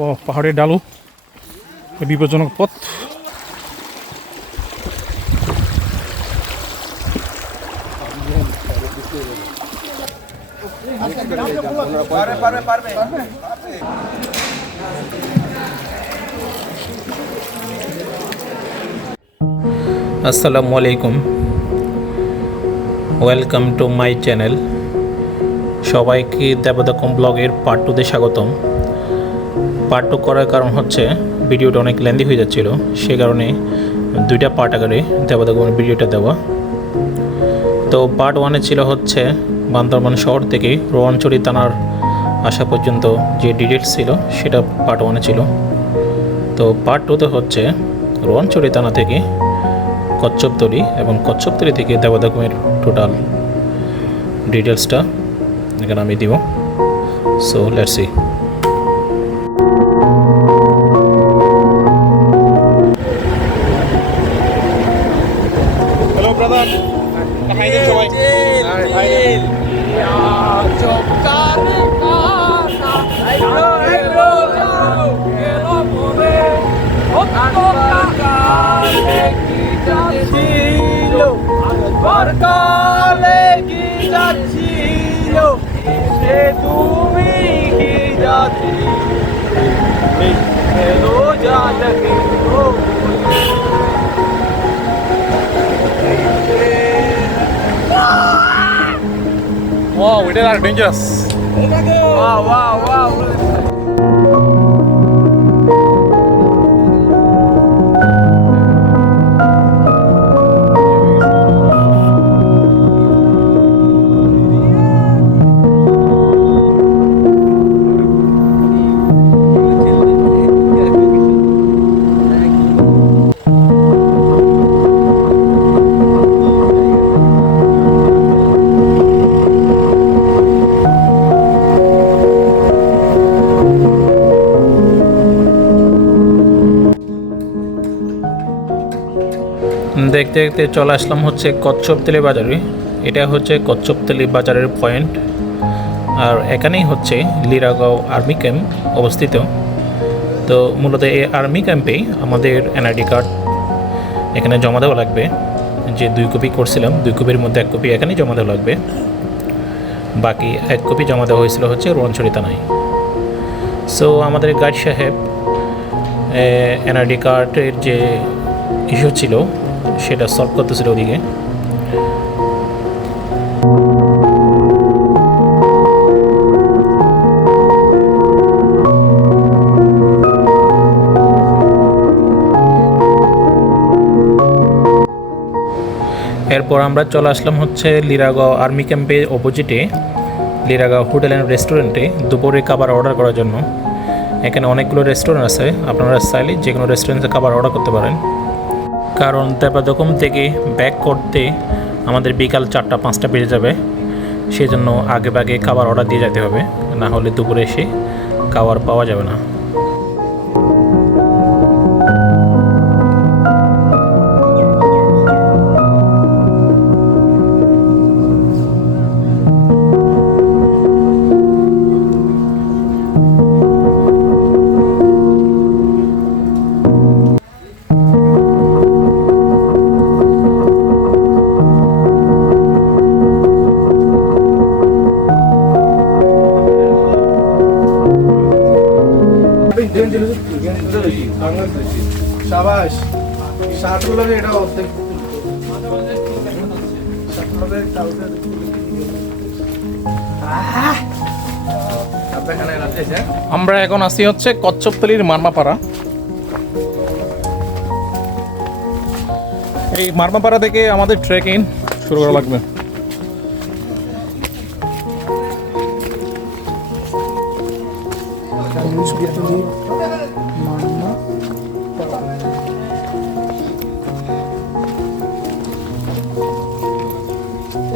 ও পাহাড়ের ডালু। বিপজ্জনক পথ। আসসালামু আলাইকুম। ওয়েলকাম টু মাই চ্যানেল সবাইকে দেবদাকম ব্লগের পার্ট টুতে স্বাগতম। পার্ট টু করার কারণ হচ্ছে ভিডিওটা অনেক লেন্দি হয়ে যাচ্ছিল। সে কারণে দুইটা পার্ট আকারে দেবদাকমের ভিডিওটা দেওয়া। তো পার্ট ওয়ানে ছিল হচ্ছে বান্দরবান শহর থেকে রোয়ানচড়ি থানার আসা পর্যন্ত যে ডিটেলস ছিল, সেটা পার্ট ওয়ানে ছিল। তো পার্ট টুতে হচ্ছে রোয়ানচড়ি থানা থেকে কচ্ছপতলি এবং কচ্ছপতলি থেকে দেবদাগমের টোটাল ডিটেলসটা এখানে আমি দিব। So let's see dangerous. Wow, wow. দেখতে দেখতে চলে আসলাম হচ্ছে কচ্ছপতলি বাজারে। এটা হচ্ছে কচ্ছপতলি বাজারের পয়েন্ট আর এখানেই হচ্ছে লিরাগাঁও আর্মি ক্যাম্প অবস্থিত। তো মূলত এই আর্মি ক্যাম্পেই আমাদের এনআইডি কার্ড এখানে জমা দেওয়া লাগবে। যে দুই কপি করছিলাম, দুই কপির মধ্যে এক কপি এখানেই জমা দেওয়া লাগবে। বাকি এক কপি জমা দেওয়া হয়েছিল হচ্ছে রোয়ানছড়ি থানায়। সো আমাদের গাইড সাহেব এনআইডি কার্ডের যে ইস্যু ছিল সেটা সলভ করতেছিল ওদিকে। এরপর আমরা চলে আসলাম হচ্ছে লিরাগাঁও আর্মি ক্যাম্পের অপোজিটে লিরাগাঁও হোটেল অ্যান্ড রেস্টুরেন্টে দুপুরে খাবার অর্ডার করার জন্য। এখানে অনেকগুলো রেস্টুরেন্ট আছে, আপনারা চাইলে যে কোনো রেস্টুরেন্টে খাবার অর্ডার করতে পারেন। কারণ তেপাদকম থেকে ব্যাক করতে আমাদের বিকাল চারটা, পাঁচটা বেজে যাবে। সেজন্য আগে বাগে খাবার অর্ডার দিয়ে যেতে হবে। না হলে দুপুরে এসে খাবার পাওয়া যাবে না। সাবাস এটা অর্ধেক আমরা এখন আসি হচ্ছে কচ্ছপতলির মারমাপাড়া। এই মারমাপাড়া থেকে আমাদের ট্রেকিং শুরু করা লাগবে।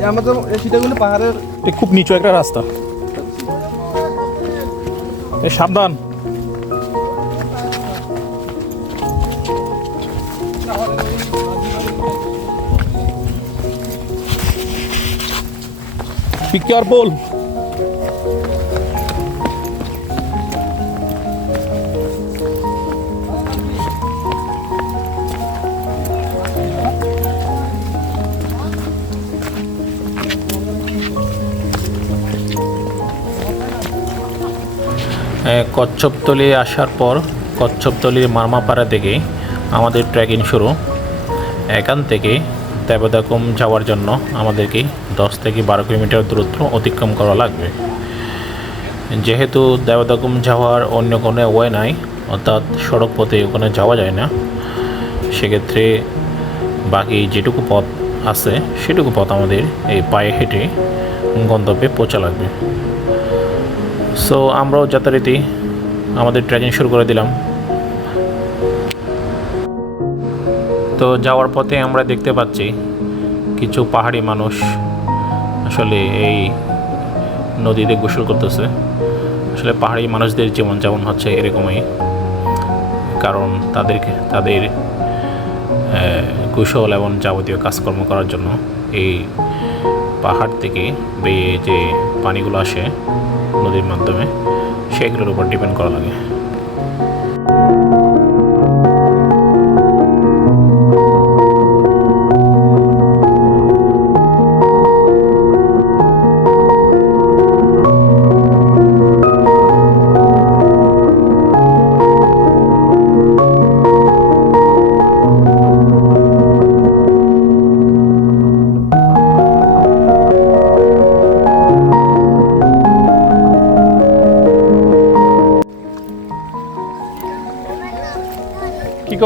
আমাদের সীতাগুলো পাহাড়ের খুব নিচু একটা রাস্তা এ সাবধান Be careful. কচ্ছপতলি আসার পর কচ্ছপতলির মারমাপাড়া থেকে আমাদের ট্রেকিং শুরু। এখান থেকে দেবদাকুম যাওয়ার জন্য আমাদেরকে দশ থেকে বারো কিলোমিটার দূরত্ব অতিক্রম করা লাগবে। যেহেতু দেবদাকুম যাওয়ার অন্য কোনো ওয়ে নাই, অর্থাৎ সড়ক পথে ওখানে যাওয়া যায় না, সেক্ষেত্রে বাকি যেটুকু পথ আছে, সেটুকু পথ আমাদের এই পায়ে হেঁটে গন্তব্যে পৌঁছা লাগবে। সো আমরাও যথারীতি আমাদের ট্রেকিং শুরু করে দিলাম। তো যাওয়ার পথে আমরা দেখতে পাচ্ছি কিছু পাহাড়ি মানুষ আসলে এই নদীতে গোসল করতেছে। আসলে পাহাড়ি মানুষদের জীবন যেমন হচ্ছে এরকমই, কারণ তাদেরকে, তাদের গোসল এবং যাবতীয় কাজকর্ম করার জন্য এই পাহাড় থেকে বেয়ে যে পানিগুলো আসে নদীর মাধ্যমে সেগুলোর উপর ডিপেন্ড করা লাগে।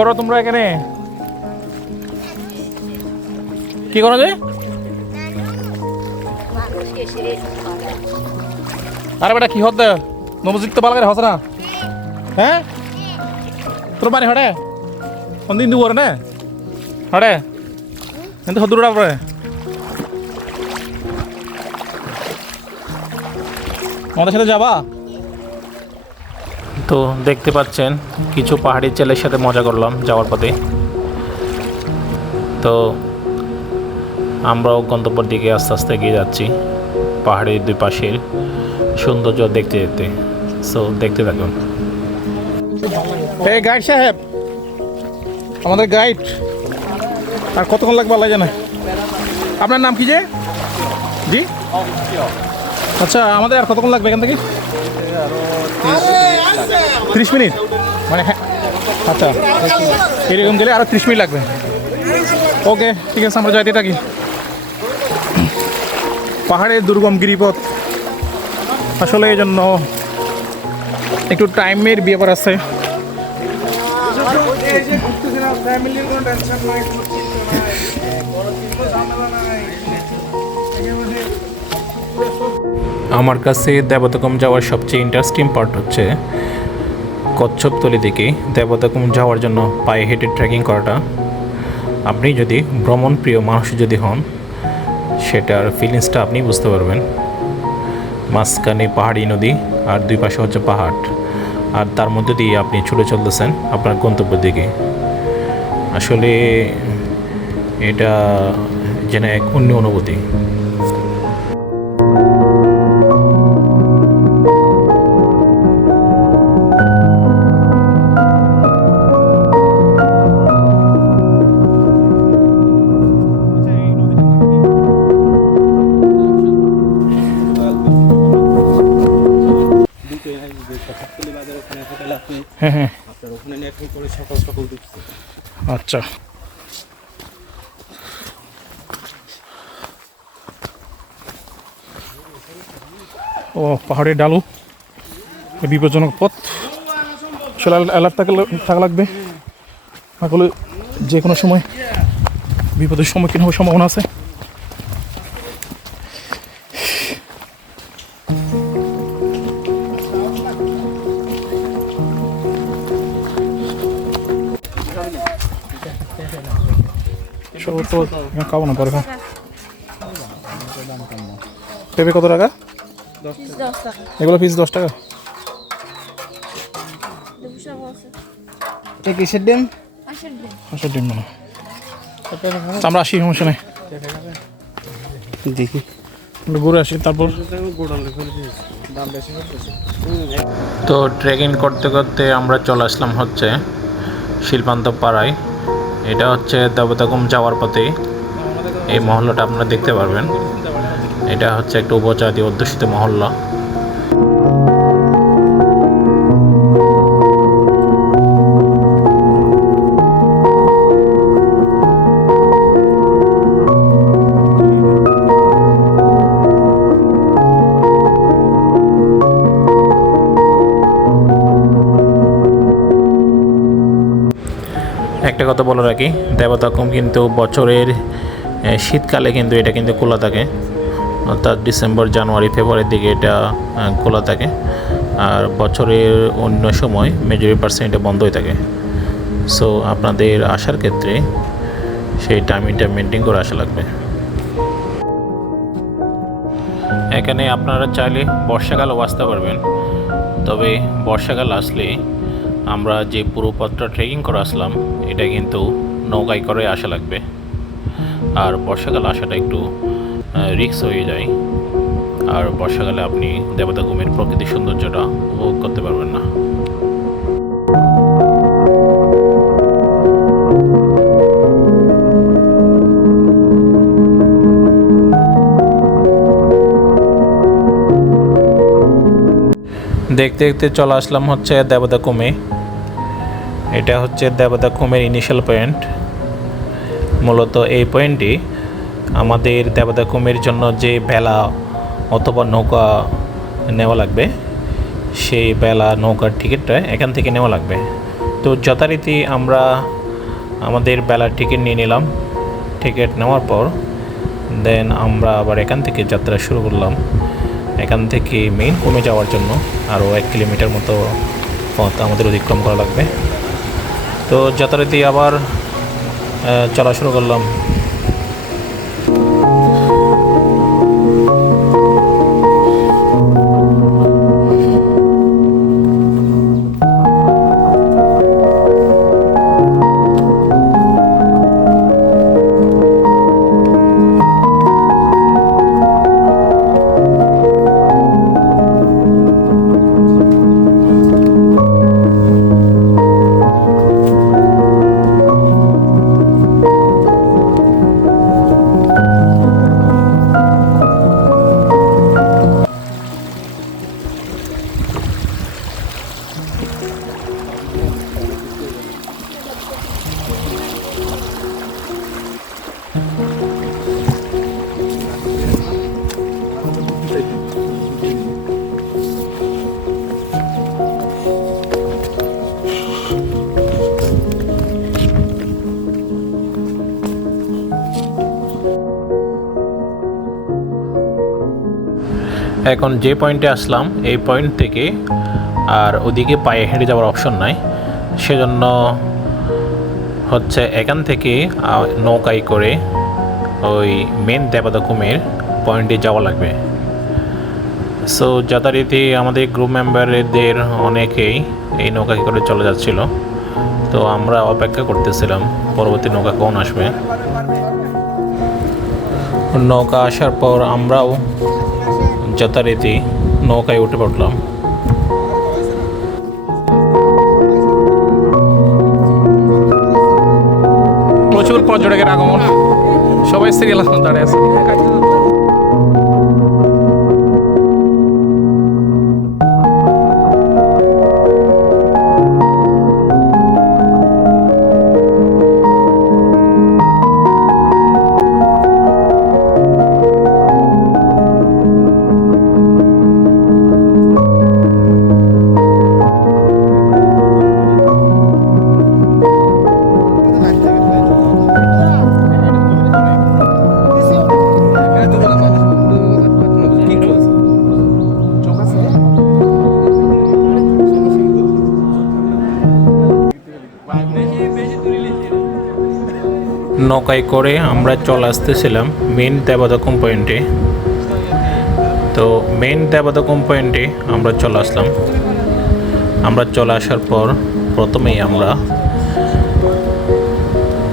করো তোমরা এখানে? কি করো যে? আরে বেটা, কি হতে? নবজিৎ তো বালগারে হস না। হ্যাঁ? তোর বাড়ি হড়ে কোনদিন দিব রে হড়ে কিন্তু হদুরটা পরে আমাদের সাথে যাবা? তো দেখতে পাচ্ছেন কিছু পাহাড়ি ছেলের সাথে মজা করলাম যাওয়ার পথে। তো আমরাও গন্তব্যের দিকে আস্তে আস্তে এগিয়ে যাচ্ছি পাহাড়ের দুই পাশের সৌন্দর্য দেখতে যেতে সো দেখতে থাকুন। এই গাইড সাহেব আমাদের গাইড আর কতক্ষণ লাগবে আল্লাহ জানে? আপনার নাম কি যে? জি? আচ্ছা আমাদের আর কতক্ষণ লাগবে এখান থেকে? ত্রিশ মিনিট? মানে হ্যাঁ আচ্ছা এরকম গেলে আরও ত্রিশ মিনিট লাগবে। ওকে, ঠিক আছে, আমরা যাইতে থাকি। পাহাড়ের দুর্গম গিরিপথ। আসলে এই জন্য একটু টাইমের ব্যাপার আছে। আমার কাছে দেবতাকুম যাওয়ার সবচেয়ে ইন্টারেস্টিং পার্ট হচ্ছে কচ্ছপতলি থেকে দেবতাকুম যাওয়ার জন্য পায়ে হেঁটে ট্রেকিং করাটা। আপনি যদি ভ্রমণ প্রিয় মানুষ যদি হন, সেটার ফিলিংসটা আপনি বুঝতে পারবেন। মাঝখানে পাহাড়ি নদী আর দুই পাশে হচ্ছে পাহাড়। আর তার মধ্যে দিয়ে আপনি ছুটে চলতেছেন আপনার গন্তব্যের দিকে। আসলে এটা যেন এক অন্য অনুভূতি। আচ্ছা ও, পাহাড়ের ডালু। বিপজ্জনক পথ। আসলে অ্যালার্ট থাকলে থাকা লাগবে। আসলে যে কোনো সময় বিপদের সম্মুখীন হওয়ার সম্ভাবনা আছে। খাব না পরে। পেঁপে কত টাকা? এগুলো পিস দশ টাকা। কিসের ডিম? ডিম মানে। আমরা আসি সমস্যা নেই। দেখি। ঘুরে আসি তারপর। তো ট্রেকিং করতে করতে আমরা চলে আসলাম হচ্ছে শিল্পান্ত পাড়ায়। এটা হচ্ছে দেবতাকুম যাওয়ার পথে। এই মহল্লাটা আপনারা দেখতে পারবেন। এটা হচ্ছে একটা উপজাতি অধ্যুষিত মহল্লা। একটা কথা বলে রাখি দেবতাকম কিন্তু বছরের শীতকালে কিন্তু এটা কিন্তু খোলা থাকে। অর্থাৎ ডিসেম্বর, জানুয়ারি, ফেব্রুয়ারির দিকে এটা খোলা থাকে। আর বছরের অন্য সময় মেজরি পার্সেন্ট এটা বন্ধই থাকে। সো আপনাদের আসার ক্ষেত্রে সেই টাইমিংটা মেনটেন করে আসা লাগবে। এখানে আপনারা চাইলে বর্ষাকালও আসতে পারবেন। তবে বর্ষাকাল আসলে আমরা যে পুরো পথটা ট্রেকিং করে আসলাম, এটা কিন্তু নৌকায় করে আসা লাগবে। আর বর্ষাকাল আসাটা একটু রিক্স হয়ে যায়। আর বর্ষাকালে আপনি দেবতা ঘুমের প্রকৃতির সৌন্দর্যটা উপভোগ করতে পারবেন না। দেখতে দেখতে চলে আসলাম হচ্ছে দেবতা কুমে এটা হচ্ছে দেবতা কুমের ইনিশিয়াল পয়েন্ট মূলত এই পয়েন্টটি আমাদের দেবতা কুমের জন্য যে বেলা অথবা নৌকা নেওয়া লাগবে, সেই বেলা নৌকার টিকিটটা এখান থেকে নেওয়া লাগবে। তো যথারীতি আমরা আমাদের বেলার টিকিট নিয়ে নিলাম। টিকিট নেওয়ার পর দেন আমরা আবার এখান থেকে যাত্রা শুরু করলাম। এখান থেকে মেইন কমে যাওয়ার জন্য আরও এক কিলোমিটার মতো পথ আমাদের অতিক্রম করা লাগবে। তো যথারীতি আবার চলা শুরু করলাম। এখন যে পয়েন্টে আসলাম, এই পয়েন্ট থেকে আর ওদিকে পায়ে হেঁটে যাওয়ার অপশন নাই। সেজন্য হচ্ছে এখান থেকে নৌকায় করে ওই মেন দেবতা কুমের পয়েন্টে যাওয়া লাগবে। সো যথারীতি আমাদের গ্রুপ মেম্বারদের অনেকেই এই নৌকায় করে চলে যাচ্ছিল। তো আমরা অপেক্ষা করতেছিলাম, পরবর্তী নৌকা কখন আসবে। নৌকা আসার পর আমরাও যথারীতি নৌকায় উঠে পড়লাম। প্রচুর পর্যটকের আগমন। সবাই সিরিয়াল দাঁড়িয়ে আছে। নৌকায় করে আমরা চলে আসতেছিলাম মেন দেবদকম পয়েন্টে তো মেন দেবদকম পয়েন্টে আমরা চলে আসলাম। আমরা চলে আসার পর প্রথমেই আমরা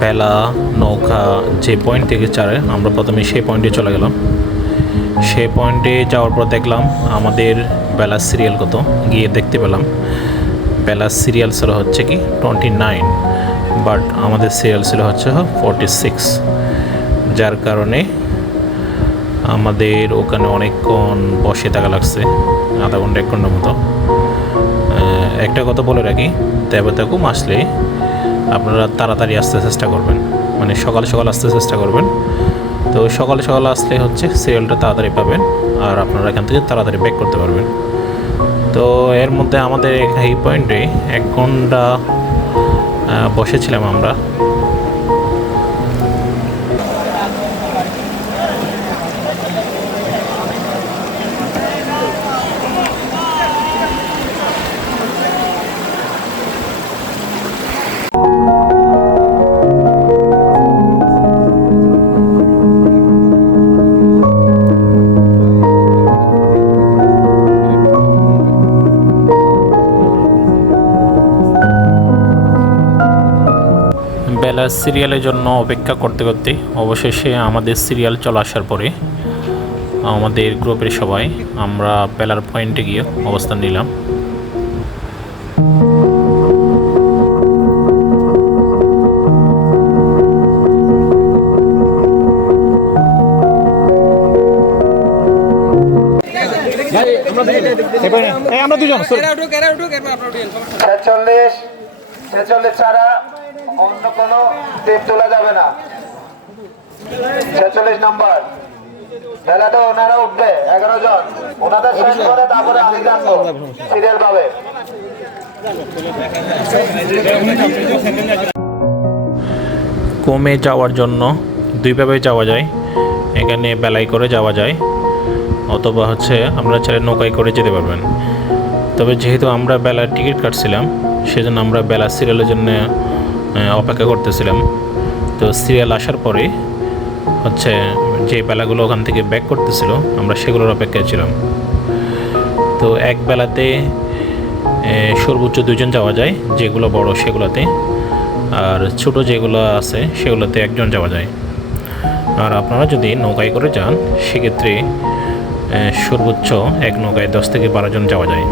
বেলা, নৌকা যে পয়েন্ট থেকে চারে আমরা প্রথমে সেই পয়েন্টে চলে গেলাম। সেই পয়েন্টে যাওয়ার পর দেখলাম আমাদের বেলা সিরিয়াল কত, গিয়ে দেখতে পেলাম। বেলা সিরিয়াল ছিল হচ্ছে কি টোয়েন্টি নাইন বাট আমাদের সিরিয়াল ছিল হচ্ছে ফোরটি সিক্স যার কারণে আমাদের ওখানে অনেকক্ষণ বসে থাকা লাগছে, আধা ঘণ্টা, এক ঘণ্টার মতো। একটা কথা বলে রাখি, দেবতাকুম আসলে আপনারা তাড়াতাড়ি আসতে চেষ্টা করবেন মানে সকাল সকাল আসতে চেষ্টা করবেন। তো সকাল সকাল আসলে হচ্ছে সিরিয়ালটা তাড়াতাড়ি পাবেন আর আপনারা এখান থেকে তাড়াতাড়ি ব্যাক করতে পারবেন। তো এর মধ্যে আমাদের এই পয়েন্টে এক ঘণ্টা বসেছিলাম আমরা। বেলা সিরিয়ালের জন্য অপেক্ষা করতে করতে অবশেষে আমাদের সিরিয়াল চলে আসার পরে আমাদের গ্রুপের সবাই আমরা বেলার পয়েন্টে গিয়ে অবস্থান নিলাম আমরা দুজন। ছেচল্লিশ ছেচল্লিশ ছাড়া অন্য কোনো টিপ তোলা যাবে না। ছেচল্লিশ নম্বর। খেলাটা ওনারা উঠবে, এগারো জন। ওনাদের শেষ করে, তারপরে আমি জানব। সিরিয়াল পাবে। কমে যাওয়ার জন্য দুইভাবে যাওয়া যায়। এখানে বেলাই করে যাওয়া যায়, অথবা হচ্ছে আমরা চাইলে নৌকায় করে যেতে পারবেন। তবে যেহেতু আমরা বেলার টিকিট কাটছিলাম, সেজন্য আমরা বেলা সিরিয়ালের জন্য অপেক্ষা করতেছিলাম। তো সিরিয়াল আসার পরে হচ্ছে যে বেলাগুলো ওখান থেকে ব্যাক করতেছিল, আমরা সেগুলোর অপেক্ষায় ছিলাম। তো এক বেলাতে সর্বোচ্চ দুজন যাওয়া যায়, যেগুলো বড় সেগুলোতে। আর ছোট যেগুলো আছে, সেগুলোতে একজন যাওয়া যায়। আর আপনারা যদি নৌকায় করে যান, সেক্ষেত্রে সর্বোচ্চ এক নৌকায় দশ থেকে বারো জন যাওয়া যায়।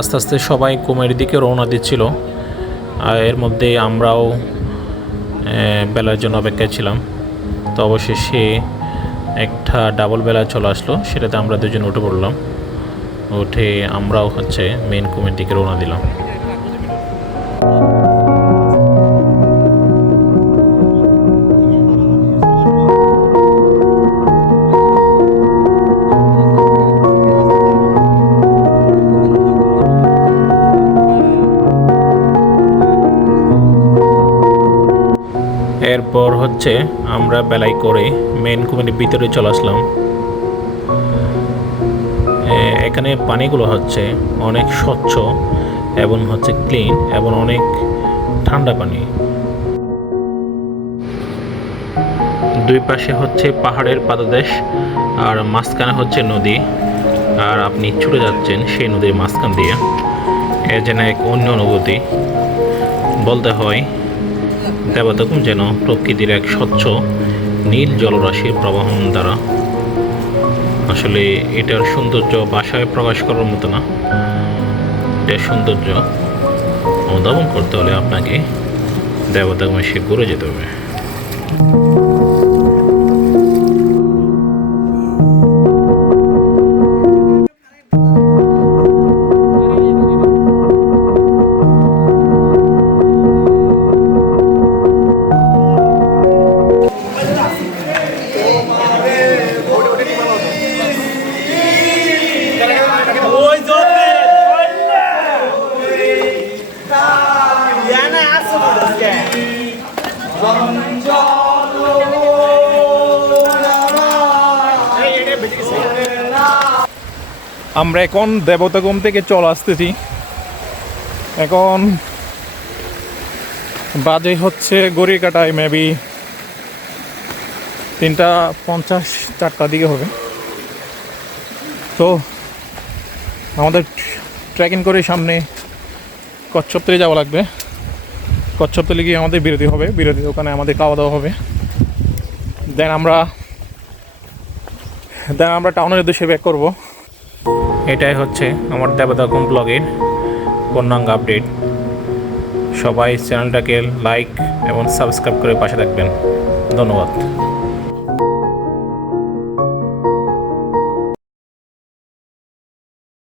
আস্তে আস্তে সবাই কুমের দিকে রওনা দিচ্ছিল। আর এর মধ্যে আমরাও বেলার জন্য অপেক্ষায় ছিলাম। তো অবশেষে একটা ডাবল বেলা চলে আসলো, সেটাতে আমরা দুজন উঠে পড়লাম। উঠে আমরাও হচ্ছে মেন কুমের দিকে রওনা দিলাম। এরপর হচ্ছে আমরা বেলাই করে মেন কুমিরের ভিতরে চলে আসলাম। এখানে পানিগুলো হচ্ছে অনেক স্বচ্ছ এবং হচ্ছে ক্লিন এবং অনেক ঠান্ডা পানি। দুই পাশে হচ্ছে পাহাড়ের পাদদেশ আর মাঝখানে হচ্ছে নদী। আর আপনি ছুটে যাচ্ছেন সেই নদীর মাঝখান দিয়ে। এ যেন এক অন্য অনুভূতি। বলতে হয় দেবতাকুম যেন প্রকৃতির এক স্বচ্ছ নীল জলরাশির প্রবাহন দ্বারা। আসলে এটার সৌন্দর্য বাসায় প্রকাশ করার মতো না। এটার সৌন্দর্য অনুধাবন করতে হলে আপনাকে দেবতাগমে সে ঘুরে যেতে হবে। এখন দেবতাগম থেকে চল আসতেছি। এখন বাজে হচ্ছে গড়ি কাটায় মেবি তিনটা পঞ্চাশ চারটার দিকে হবে। তো আমাদের ট্রেকিং করে সামনে কচ্ছপতলি যাওয়া লাগবে। কচ্ছপতলি গিয়ে আমাদের বিরতি হবে। বিরতি, ওখানে আমাদের খাওয়া দাওয়া হবে। দেন আমরা দেন আমরা টাউনের উদ্দেশ্যে ব্যাক করব। এটাই হচ্ছে আমার দেবদাগম ব্লগের পূর্ণাঙ্গ আপডেট। সবাই চ্যানেলটাকে লাইক এবং সাবস্ক্রাইব করে পাশে থাকবেন। ধন্যবাদ।